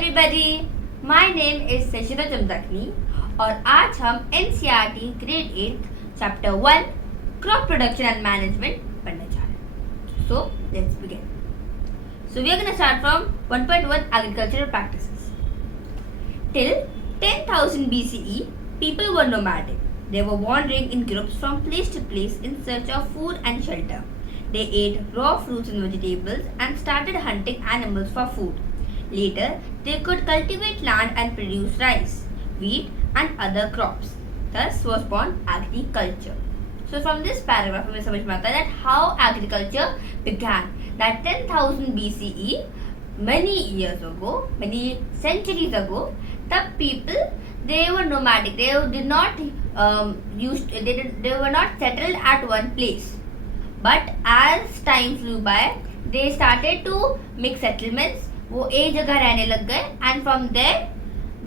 everybody, my name is Seshina Chamdakni और आज हम NCERT grade 8 chapter 1 crop production and management पढ़ने जा रहे हैं. So let's begin. So we are going to start from 1.1 agricultural practices. Till 10,000 BCE, people were nomadic. They were wandering in groups from place to place in search of food and shelter. They ate raw fruits and vegetables and started hunting animals for food. Later, they could cultivate land and produce rice, wheat and other crops. Thus was born agriculture. So from this paragraph, हमें समझ में आता है that how agriculture began. That 10,000 BCE, many years ago, many centuries ago, the people they were nomadic. They did not they were not settled at one place. But as time flew by, they started to make settlements. वो एक जगह रहने लग गए and from there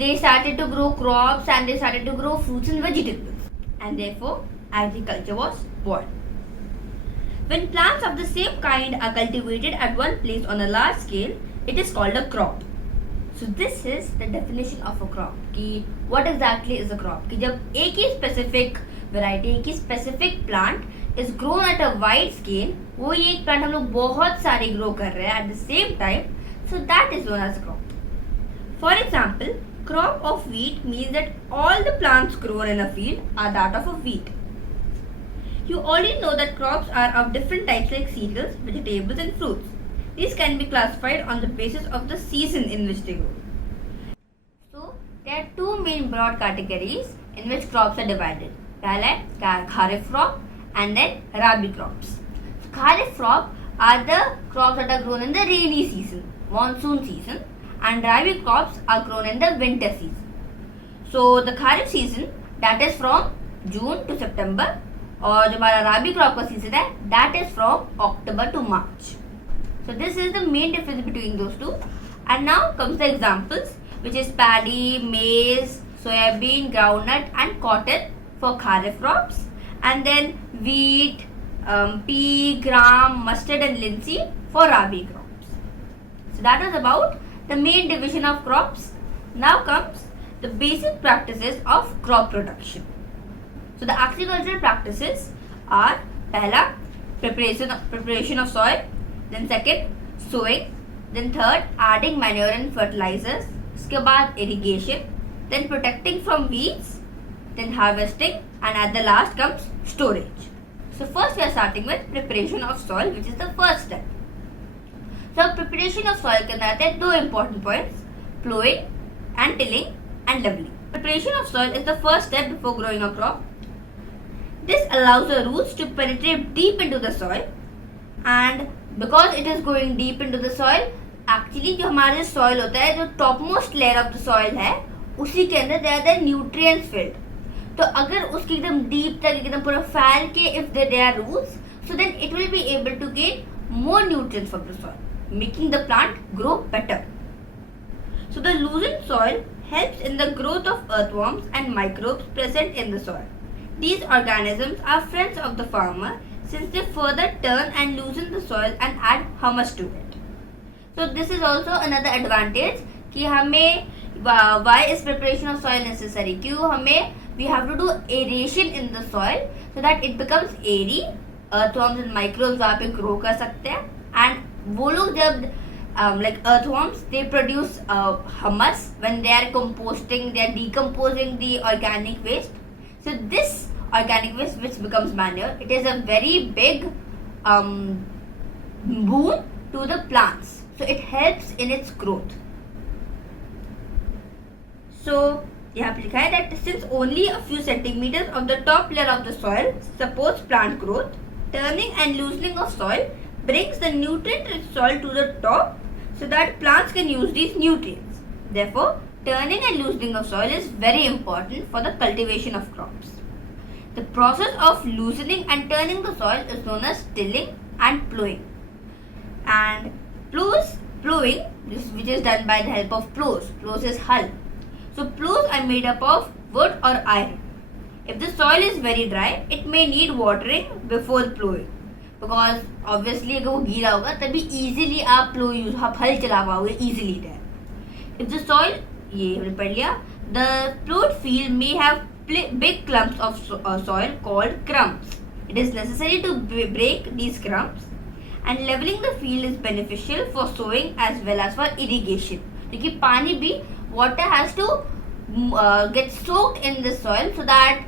they started to grow crops and they started to grow fruits and vegetables and therefore agriculture was born. When plants of the same kind are cultivated at one place on a large scale, it is called a crop. So this is the definition of a crop. कि what exactly is a crop? कि जब एक ही specific variety, एक ही specific plant is grown at a wide scale, वो ये एक plant हम लोग बहुत सारे grow कर रहे हैं at the same time. So that is known as a crop. For example, crop of wheat means that all the plants grown in a field are that of a wheat. You already know that crops are of different types like cereals, vegetables and fruits. These can be classified on the basis of the season in which they grow. So there are two main broad categories in which crops are divided. पहला है kharif crop and then rabi crops. So kharif crop are the crops that are grown in the rainy season, monsoon season, and rabi crops are grown in the winter season. So the kharif season that is from June to September और जो हमारा rabi crop का season है that is from October to March. So this is the main difference between those two. And now comes the examples, which is paddy, maize, soybean, groundnut and cotton for kharif crops, and then wheat, pea, gram, mustard and linseed for rabi crops. So that is about the main division of crops. Now comes the basic practices of crop production. So the agricultural practices are पहला preparation of soil, then second sowing, then third adding manure and fertilizers, उसके बाद irrigation, then protecting from weeds, then harvesting, and at the last comes storage. So first we are starting with preparation of soil, which is the first step. So preparation of soil के अंदर आते हैं दो important points, plowing and tilling and leveling. Preparation of soil is the first step before growing a crop. This allows the roots to penetrate deep into the soil, and because it is going deep into the soil, actually जो हमारे soil होता है, जो topmost layer of the soil है, उसी के अंदर there are the nutrients filled. तो अगर उसकी एकदम deep तक एकदम पूरा फैल के if there are roots, so then it will be able to gain more nutrients from the soil, making the plant grow better. So the loosened soil helps in the growth of earthworms and microbes present in the soil. These organisms are friends of the farmer since they further turn and loosen the soil and add humus to it. So this is also another advantage कि हमें why is preparation of soil necessary? क्यों हमें we have to do aeration in the soil so that it becomes airy. Earthworms and microbes वहाँ पे grow कर सकते हैं, and वो लोग जब like earthworms they produce humus when they are composting, they are decomposing the organic waste. So this organic waste which becomes manure, it is a very big boon to the plants. So it helps in its growth. So यहाँ पे लिखा है that since only a few centimeters of the top layer of the soil supports plant growth, turning and loosening of soil brings the nutrient-rich soil to the top so that plants can use these nutrients. Therefore, turning and loosening of soil is very important for the cultivation of crops. The process of loosening and turning the soil is known as tilling and plowing. And plowing, which is done by the help of plows. Plows is hull. So plows are made up of wood or iron. If the soil is very dry, it may need watering before plowing. Because obviously अगर वो गीला होगा तभी easily आप प्लो use आप हल चला पाओगे easily there. If the soil, ये हमने पढ़ लिया, the plowed field may have big clumps of soil called crumbs. It is necessary to break these crumbs, and leveling the field is beneficial for sowing as well as for irrigation. क्योंकि पानी भी, water has to get soaked in the soil so that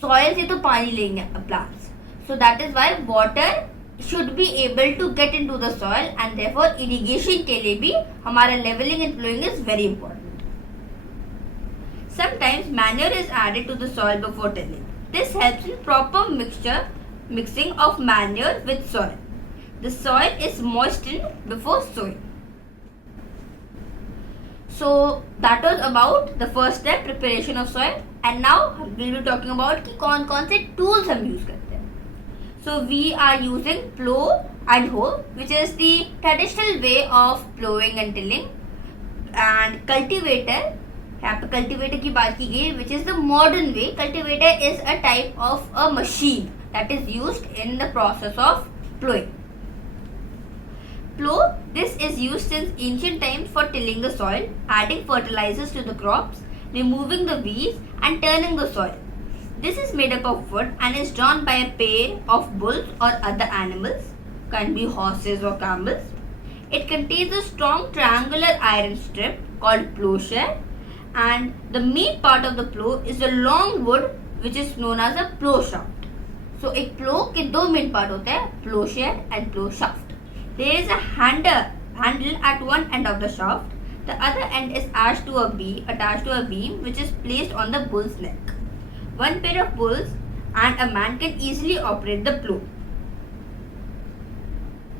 soil से तो पानी लेंगे plants. So that is why water should be able to get into the soil, and therefore irrigation के लिए भी हमारा leveling and plowing is very important. Sometimes manure is added to the soil before tilling. This helps in proper mixing of manure with soil. The soil is moistened before sowing. So that was about the first step, preparation of soil. And now we will be talking about कि कौन से tools हम use करते हैं. So we are using plow and hoe, which is the traditional way of plowing and tilling, and cultivator. यहाँ पे cultivator की बात की गई, which is the modern way. Cultivator is a type of a machine that is used in the process of plowing. Plow, this is used since ancient times for tilling the soil, adding fertilizers to the crops, removing the weeds and turning the soil. This is made up of wood and is drawn by a pair of bulls or other animals, can be horses or camels. It contains a strong triangular iron strip called plowshare, and the main part of the plow is a long wood which is known as a plow shaft. So एक plow के दो main part होते हैं, plowshare and plow shaft. There is a handle at one end of the shaft. The other end is attached to a beam which is placed on the bull's neck. One pair of bulls and a man can easily operate the plow.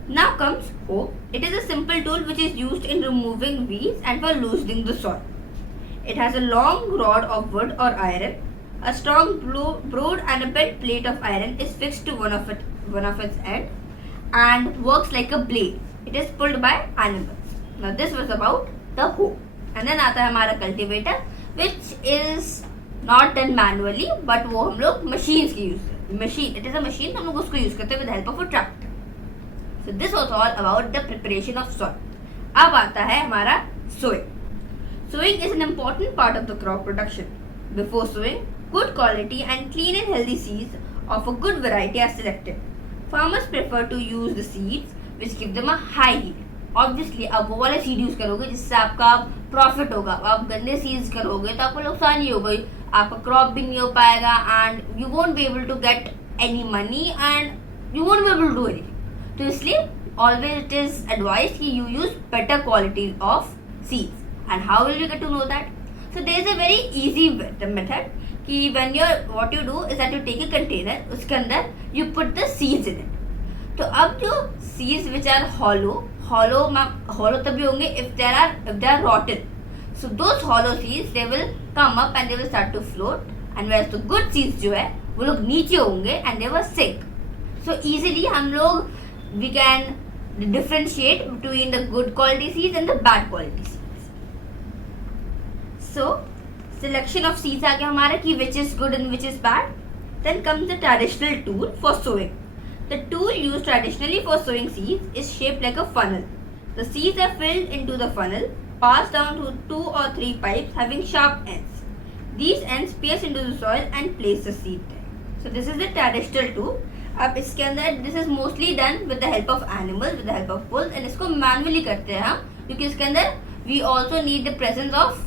Now comes hoe. It is a simple tool which is used in removing weeds and for loosening the soil. It has a long rod of wood or iron. A strong broad and a bent plate of iron is fixed to one of its ends and works like a blade. It is pulled by animals. Now this was about the hoe. And then आता है हमारा cultivator, which is not done manually, but वो हम लोग machines की use करते हैं. Machine, it is a machine, हम लोग उसको use करते हैं with the help of a tractor. So this was all about the preparation of soil. अब आता है हमारा sowing. Sowing is an important part of the crop production. Before sowing, good quality and clean and healthy seeds of a good variety are selected. Farmers prefer to use the seeds which give them a high yield. Obviously, आप वो वाले seed use करोगे जिससे आपका profit होगा. आप गंदे seeds करोगे तो आपको नुकसान ही होगा, आपका क्रॉप भी नहीं हो पाएगा, and you won't be able to get any money and you won't be able to do anything. तो इसलिए ऑलवेज इट इज एडवाइज कि you use better quality of seeds. And how will you get to know that? So there is a very easy method कि when what you do is that you take a container, उसके अंदर you put the seeds in it. तो अब जो seeds which are hollow तभी होंगे if they are rotten. So those hollow seeds they will come up and they will start to float, and whereas the good seeds जो है वो लोग नीचे होंगे and they will sink. So easily हम लोग we can differentiate between the good quality seeds and the bad quality seeds. So, selection of seeds आ गया हमारा कि which is good and which is bad. Then comes the traditional tool for sowing. The tool used traditionally for sowing seeds is shaped like a funnel. The seeds are filled into the funnel, passed down to 2 or 3 pipes having sharp ends. These ends pierce into the soil and place the seed there. So this is the traditional tool. अब इसके अंदर this is mostly done with the help of animals, with the help of bulls, and इसको manually करते हैं हम क्योंकि इसके अंदर we also need the presence of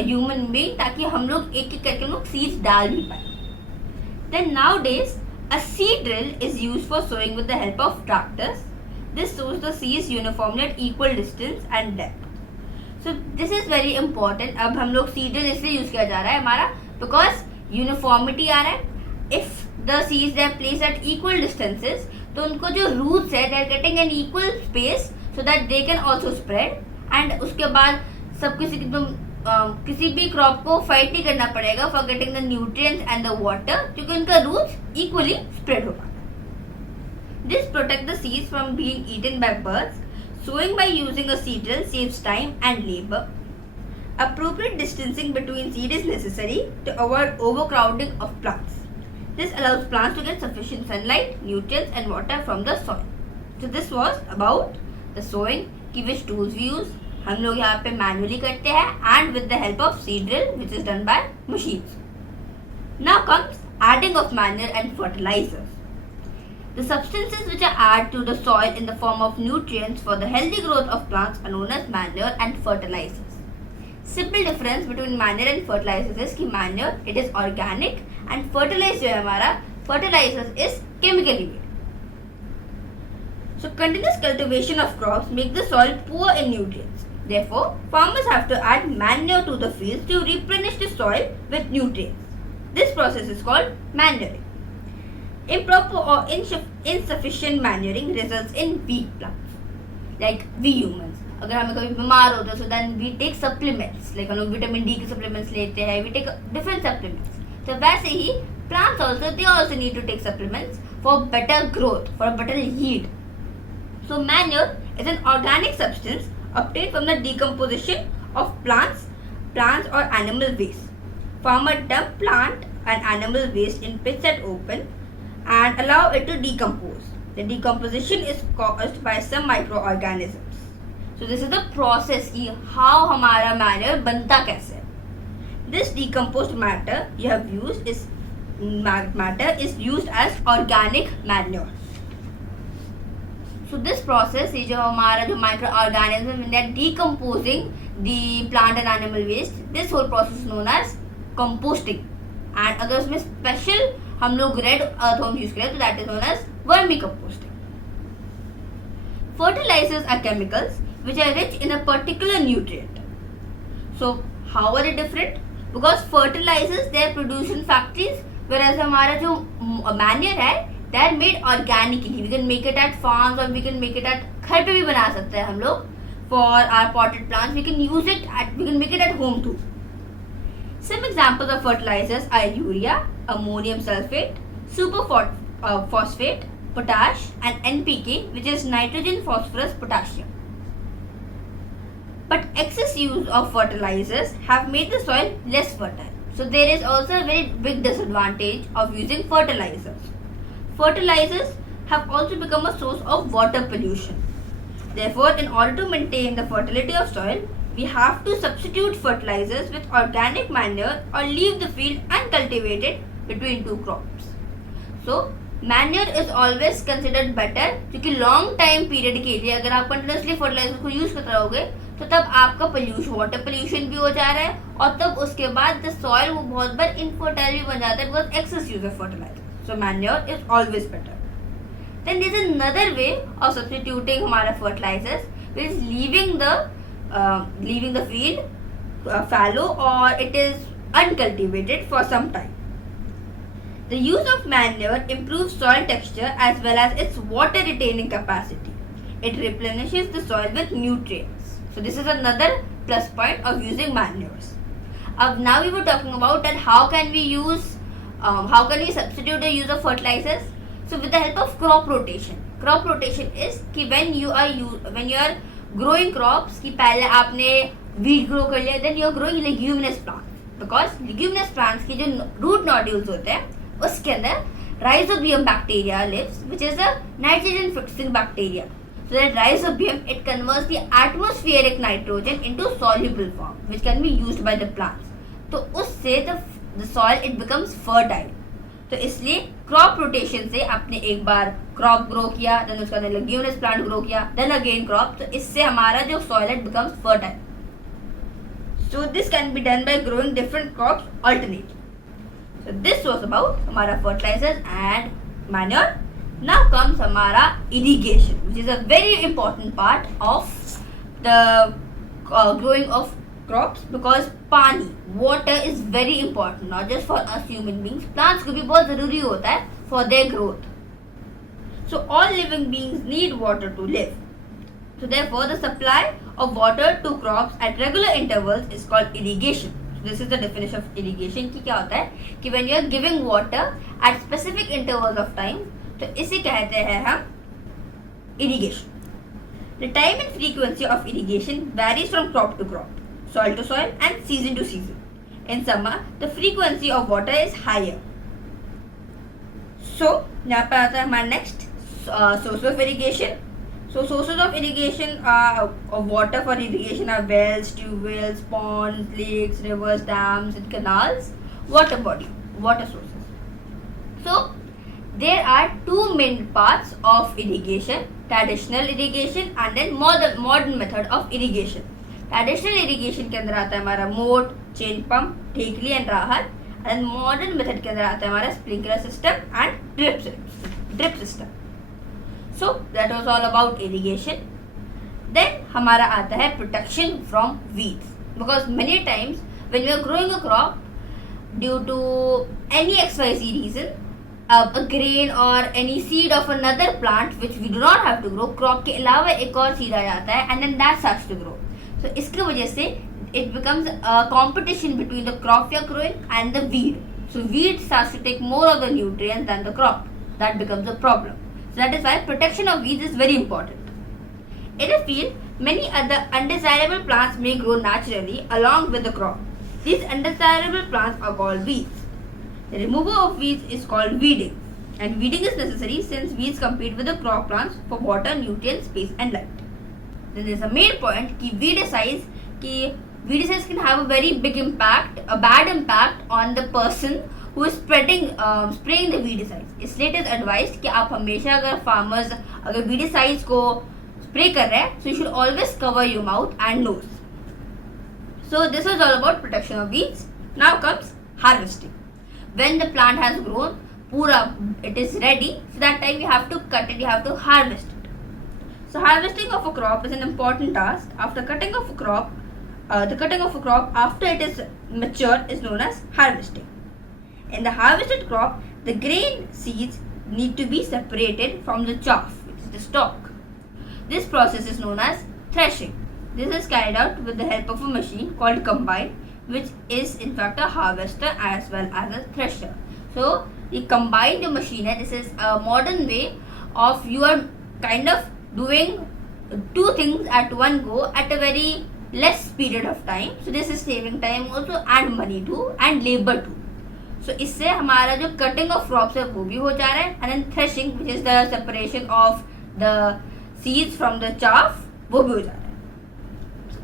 a human being ताकि हम लोग एक एक करके हम लोग seeds डाल भी पाए. Then nowadays a seed drill is used for sowing with the help of tractors. This sows the seeds uniformly at equal distance and depth. So this is very important. अब हम लोग seed drill इसलिए use किया जा रहा है हमारा because uniformity आ रहा है. If the seeds they are placed at equal distances, तो उनको जो roots है they are getting an equal space so that they can also spread. And उसके बाद सब किसी भी क्रॉप को फाइट नहीं करना पड़ेगा for getting the nutrients and the water क्योंकि उनका रूट्स इक्वली स्प्रेड हो पाता है. This protect the seeds from being eaten by birds. Sowing by using a seed drill saves time and labor. Appropriate distancing between seed is necessary to avoid overcrowding of plants. This allows plants to get sufficient sunlight, nutrients and water from the soil. So this was about the sowing, which tools we use, हम लोग यहाँ पे manually करते हैं and with the help of seed drill which is done by machines. Now comes adding of manure and fertilizers. The substances which are added to the soil in the form of nutrients for the healthy growth of plants are known as manure and fertilizers. Simple difference between manure and fertilizers is कि manure it is organic and fertilizer जो है हमारा fertilizers is chemically made. So continuous cultivation of crops make the soil poor in nutrients. Therefore, farmers have to add manure to the fields to replenish the soil with nutrients. This process is called manuring. Improper or insufficient manuring results in weak plants. Like we humans, अगर हमें कभी बीमार होते हैं, so then we take supplements. Like हम लोग vitamin D के supplements लेते हैं, we take different supplements. तो वैसे ही plants also they also need to take supplements for better growth, for a better yield. So manure is an organic substance obtained from the decomposition of plants or animal waste. Farmer dump plant and animal waste in pits at open and allow it to decompose. The decomposition is caused by some microorganisms. So this is the process कि how हमारा manure बनता कैसे. This decomposed matter you have used is used as organic manure. So this process is जो हमारा जो microorganism when they are decomposing the plant and animal waste, this whole process is known as composting. And अगर उसमें special हम लोग red earthworm use करें तो that is known as vermicomposting. Fertilizers are chemicals which are rich in a particular nutrient. So how are they different? Because fertilizers they are produced in factories, whereas हमारा जो manure है they are made organically. We can make it at farms or we can make it at घर पे भी बना सकते हैं हम लोग. For our potted plants we can make it at home too. Some examples of fertilizers are urea, ammonium sulfate, superphosphate, potash and NPK, which is nitrogen, phosphorus, potassium. But excess use of fertilizers have made the soil less fertile. So there is also a very big disadvantage of using fertilizers. Fertilizers have also become a source of water pollution. Therefore, in order to maintain the fertility of soil, we have to substitute fertilizers with organic manure or leave the field uncultivated between two crops. So, manure is always considered better क्योंकि long time period के लिए अगर आप continuously fertilizer को use करते रहोगे तो तब आपका water pollution भी हो जा रहा है और तब उसके बाद the soil वो बहुत बार infertile भी बन जाता है because excess use of fertilizer. So, manure is always better. Then there is another way of substituting हमारा fertilizers which is leaving the field fallow or it is uncultivated for some time. The use of manure improves soil texture as well as its water retaining capacity. It replenishes the soil with nutrients. So this is another plus point of using manures. Now we were talking about that how can we substitute the use of fertilizers? So with the help of crop rotation. Crop rotation is कि when you are growing crops कि पहले आपने wheat grow कर लिया then you are growing leguminous plants because leguminous plants की जो root nodules होते हैं उसके अंदर rhizobium bacteria lives which is a nitrogen fixing bacteria. So that rhizobium it converts the atmospheric nitrogen into soluble form which can be used by the plants. तो उससे the soil it becomes fertile. तो इसलिए crop rotation से आपने एक बार crop grow किया then उसका लेग्यूमिनस प्लांट ग्रो किया देन अगेन क्रॉप तो इससे हमारा जो soil it becomes fertile. So this can be done by growing different crops alternately. So this was about हमारा fertilisers and manure. Now comes हमारा irrigation which is a very important part of the growing of crops because पानी water is very important not just for us human beings. Plants को भी बहुत जरूरी होता है for their growth. So all living beings need water to live. So therefore the supply of water to crops at regular intervals is called irrigation. So this is the definition of irrigation कि क्या होता है कि when you are giving water at specific intervals of time तो इसे कहते हैं हम irrigation. The time and frequency of irrigation varies from crop to crop, soil to soil and season to season. In summer, the frequency of water is higher. So, यहाँ पे आता है हमारा next source of irrigation. So sources of irrigation of water for irrigation are wells, tube wells, ponds, lakes, rivers, dams, and canals, water sources. So there are two main parts of irrigation: traditional irrigation and then modern method of irrigation. Traditional irrigation के अंदर आता है हमारा मोट, chain pump, ठेकली and राहत, and modern method के अंदर आता है हमारा sprinkler system and drip system. So that was all about irrigation. Then हमारा आता है protection from weeds, because many times when we are growing a crop, due to any XYZ reason, a grain or any seed of another plant which we do not have to grow, crop के अलावा एक और seed आ जाता है and then that starts to grow. So इसकी वजह से it becomes a competition between the crop we are growing and the weed. So weed starts to take more of the nutrients than the crop. That becomes a problem. So that is why protection of weeds is very important. In a field, many other undesirable plants may grow naturally along with the crop. These undesirable plants are called weeds. The removal of weeds is called weeding. And weeding is necessary since weeds compete with the crop plants for water, nutrients, space and light. Then there is a main point कि weedicides can have a very big impact, a bad impact on the person who is spraying the weedicides. इसलिए it is advised कि आप हमेशा अगर farmers अगर weedicides को spray कर रहे हैं, so you should always cover your mouth and nose. So this was all about protection of weeds. Now comes harvesting. When the plant has grown, it is ready. So that time you have to cut it, you have to harvest it. So harvesting of a crop is an important task. After cutting off a crop, the cutting of a crop after it is mature is known as harvesting. In the harvested crop, the grain seeds need to be separated from the chaff, which is the stalk. This process is known as threshing. This is carried out with the help of a machine called combine, which is in fact a harvester as well as a thresher. So the combine the machine, this is a modern way of you are kind of doing two things at one go at a very less period of time. So this is saving time also and money too and labor too. So इससे हमारा जो cutting of crops है वो भी हो जा रहा है, and then threshing, which is the separation of the seeds from the chaff, वो भी हो जा रहा है.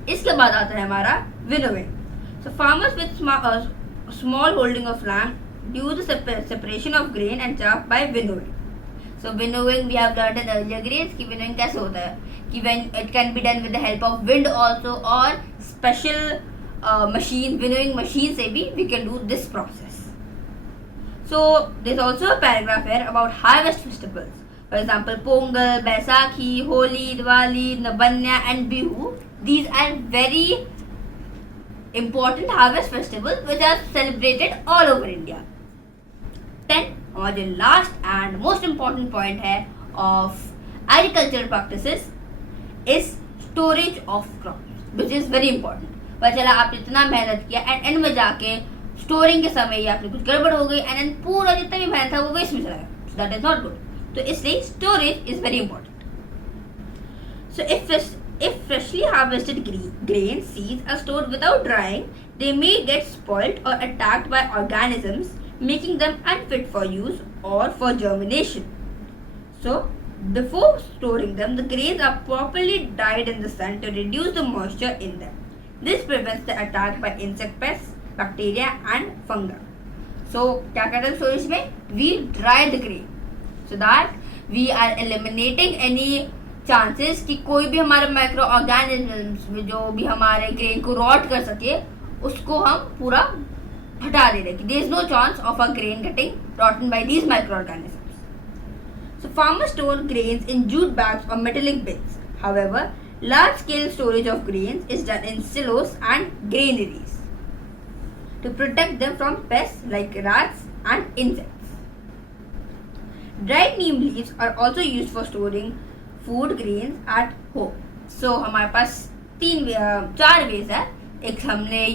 इसके बाद आता है हमारा winnowing. So farmers with small holding of land do the separation of grain and chaff by winnowing. So winnowing we have learned in earlier grades कि winnowing कैसे होता है कि when it can be done with the help of wind also or special winnowing machine से भी we can do this process. So there is also a paragraph here about harvest festivals. For example, Pongal, Baisakhi, Holi, Diwali, Nabanya and Bihu. These are very important harvest festivals which are celebrated all over India. Then और जो last and most important point है of agricultural practices is storage of crops, which is very important. पर चला आपने इतना मेहनत किया and end में जाके स्टोरिंग के समय ही आपने कुछ गड़बड़ हो गई and पूरा जितना भी मेहनत था वो वेस्ट में चला गया. So that is not good. तो इसलिए storage is very important. So if freshly harvested grain seeds are stored without drying, they may get spoilt or attacked by organisms, making them unfit for use or for germination. So, before storing them, the grains are properly dried in the sun to reduce the moisture in them. This prevents the attack by insect pests, bacteria and fungi. So, क्या करते हैं storage में? We dry the grain so that we are eliminating any chances कि कोई भी हमारे micro organisms में जो भी हमारे ग्रेन को रॉट कर सके उसको हम पूरा हटा दे रहे कि there is no chance of a grain getting rotten by these microorganisms. So farmers store grains in jute bags or metallic bins. However, large-scale storage of grains is done in silos and granaries to protect them from pests like rats and insects. Dried neem leaves are also used for storing food grains at home. So हमारे पास 4 ways है. एक हमने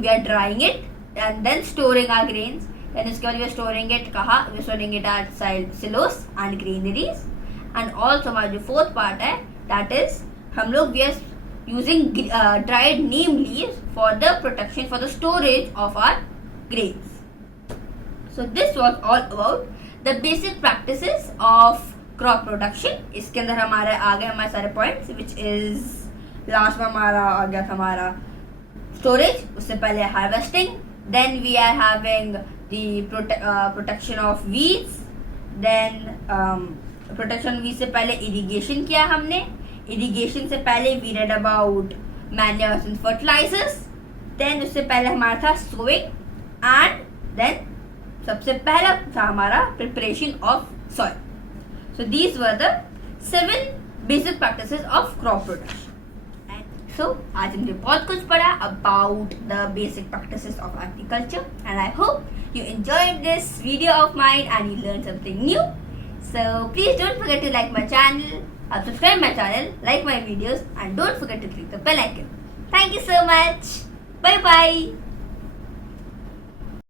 we are drying it and then storing our grains. Then इसके बाद we are storing it कहाँ? We are storing it at silos and granaries. And also हमारा जो fourth part है, that is हम लोग we are using dried neem leaves for the protection, for the storage of our grains. So this was all about the basic practices of crop production, इसके अंदर हमारे आ गए हमारे सारे पॉइंट्स, विच इज लास्ट में हमारा आ गया था हमारा स्टोरेज, उससे पहले harvesting, then we are having the protection of weeds, then protection weed से पहले इरिगेशन किया हमने, इरिगेशन से पहले we read about manures and fertilisers, then उससे पहले हमारा था सोइंग, एंड देन सबसे पहला था हमारा preparation of soil. So these were the 7 basic practices of crop production. So आज हमने बहुत कुछ पढ़ा about the basic practices of agriculture, and I hope you enjoyed this video of mine and you learned something new. So please don't forget to like my channel, subscribe my channel, like my videos, and don't forget to click the bell icon. Thank you so much. Bye bye.